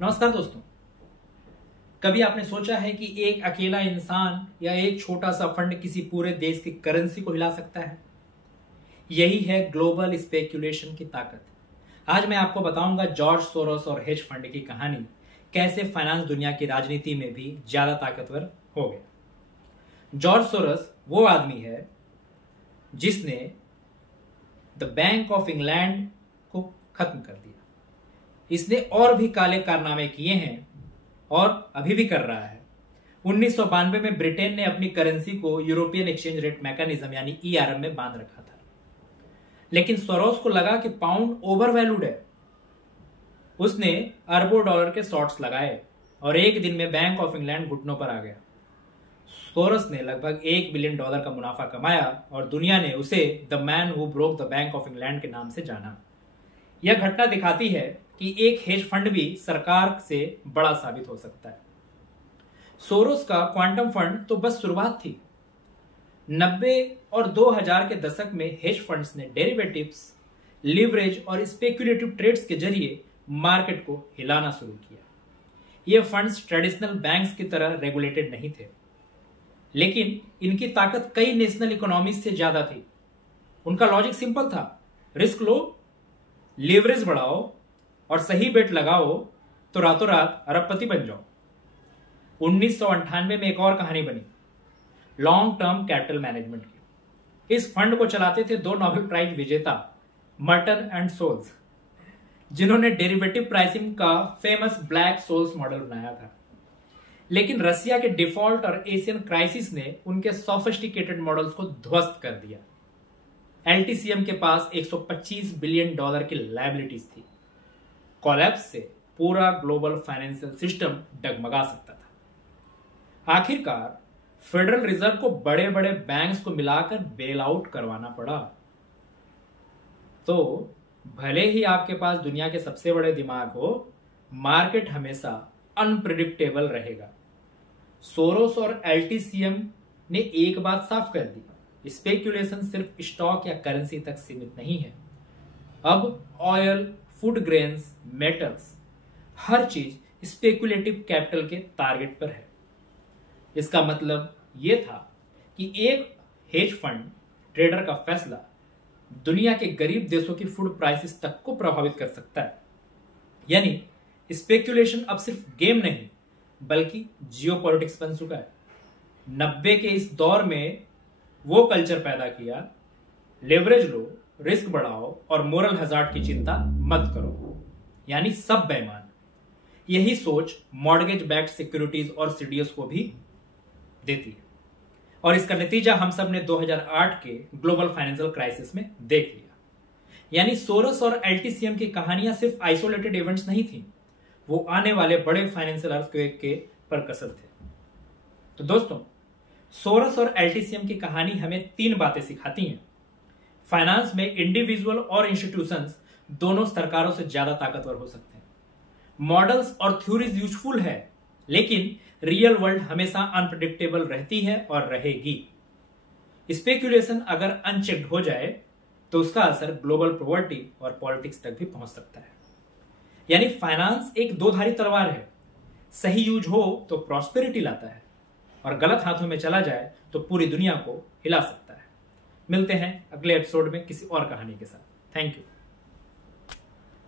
नमस्कार दोस्तों। कभी आपने सोचा है कि एक अकेला इंसान या एक छोटा सा फंड किसी पूरे देश की करेंसी को हिला सकता है? यही है ग्लोबल स्पेक्यूलेशन की ताकत। आज मैं आपको बताऊंगा जॉर्ज सोरोस और हेज फंड की कहानी, कैसे फाइनेंस दुनिया की राजनीति में भी ज्यादा ताकतवर हो गया। जॉर्ज सोरोस वो आदमी है जिसने द बैंक ऑफ इंग्लैंड को खत्म कर दिया। इसने और भी काले कारनामे किए हैं और अभी भी कर रहा है। 1992 में ब्रिटेन ने अपनी करेंसी को यूरोपियन एक्सचेंज रेट मैकेनिज्म यानी ईआरएम में बांध रखा था, लेकिन सोरोस को लगा कि पाउंड ओवर वैल्यूड है। उसने अरबों डॉलर के शॉर्ट्स लगाए और एक दिन में बैंक ऑफ इंग्लैंड घुटनों पर आ गया। सोरोस ने लगभग $1 बिलियन का मुनाफा कमाया और दुनिया ने उसे the man who broke the bank of England के नाम से जाना। यह घटना दिखाती है कि एक हेज फंड भी सरकार से बड़ा साबित हो सकता है। सोरोस का क्वांटम फंड तो बस शुरुआत थी। 90 और 2000 के दशक में हेज फंड्स ने डेरिवेटिव्स, लिवरेज और स्पेक्युलेटिव ट्रेड्स के जरिए मार्केट को हिलाना शुरू किया। ये फंड्स ट्रेडिशनल बैंक्स की तरह रेगुलेटेड नहीं थे, लेकिन इनकी ताकत कई नेशनल इकोनॉमीज से ज्यादा थी। उनका लॉजिक सिंपल था, रिस्क लो, लीवरेज बढ़ाओ और सही बेट लगाओ तो रातों रात अरबपति बन जाओ। 1998 में एक और कहानी बनी, लॉन्ग टर्म कैपिटल मैनेजमेंट की। इस फंड को चलाते थे 2 नोबेल प्राइज विजेता मर्टन एंड सोल्स, जिन्होंने डेरिवेटिव प्राइसिंग का फेमस ब्लैक सोल्स मॉडल बनाया था। लेकिन रसिया के डिफॉल्ट और एशियन क्राइसिस ने उनके सोफिस्टिकेटेड मॉडल्स को ध्वस्त कर दिया। एलटीसीएम के पास $125 बिलियन की लायबिलिटीज थी। कोलैप्स से पूरा ग्लोबल फाइनेंशियल सिस्टम डगमगा सकता था। आखिरकार फेडरल रिजर्व को बड़े बड़े बैंक्स को मिलाकर बेल आउट करवाना पड़ा। तो भले ही आपके पास दुनिया के सबसे बड़े दिमाग हो, मार्केट हमेशा अनप्रिडिक्टेबल रहेगा। सोरोस और एलटीसीएम ने एक बात साफ कर दी, स्पेक्यूलेशन सिर्फ स्टॉक या करेंसी तक सीमित नहीं है। अब ऑयल, फूड ग्रेन्स, मेटल्स, हर चीज स्पेक्युलेटिव कैपिटल के टारगेट पर है। इसका मतलब यह था कि एक हेज फंड ट्रेडर का फैसला दुनिया के गरीब देशों की फूड प्राइसेस तक को प्रभावित कर सकता है। यानी स्पेक्युलेशन अब सिर्फ गेम नहीं बल्कि जियोपॉलिटिक्स बन चुका है। 90 के इस दौर में वो कल्चर पैदा किया, लेवरेज लो, रिस्क बढ़ाओ और मोरल हजार्ड की चिंता मत करो, यानी सब बेईमान। यही सोच मॉर्गेज बैक्ड सिक्योरिटीज और सीडीएस को भी देती है, और इसका नतीजा हम सब ने 2008 के ग्लोबल फाइनेंशियल क्राइसिस में देख लिया। यानी सोरोस और एलटीसीएम की कहानियां सिर्फ आइसोलेटेड इवेंट्स नहीं थी, वो आने वाले बड़े फाइनेंशियल अर्थक्वेक के परकसर थे। तो दोस्तों, सोरोस और एलटीसीएम की कहानी हमें 3 बातें सिखाती हैं। फाइनेंस में इंडिविजुअल और इंस्टीट्यूशंस दोनों सरकारों से ज्यादा ताकतवर हो सकते हैं। मॉडल्स और थ्योरीज यूजफुल है, लेकिन रियल वर्ल्ड हमेशा अनप्रेडिक्टेबल रहती है और रहेगी। स्पेक्यूलेशन अगर अनचेक्ड हो जाए तो उसका असर ग्लोबल पॉवर्टी और पॉलिटिक्स तक भी पहुंच सकता है। यानी फाइनेंस एक 2धारी तलवार है, सही यूज हो तो प्रॉस्पेरिटी लाता है और गलत हाथों में चला जाए तो पूरी दुनिया को हिला सकता है। मिलते हैं अगले एपिसोड में किसी और कहानी के साथ। Thank you.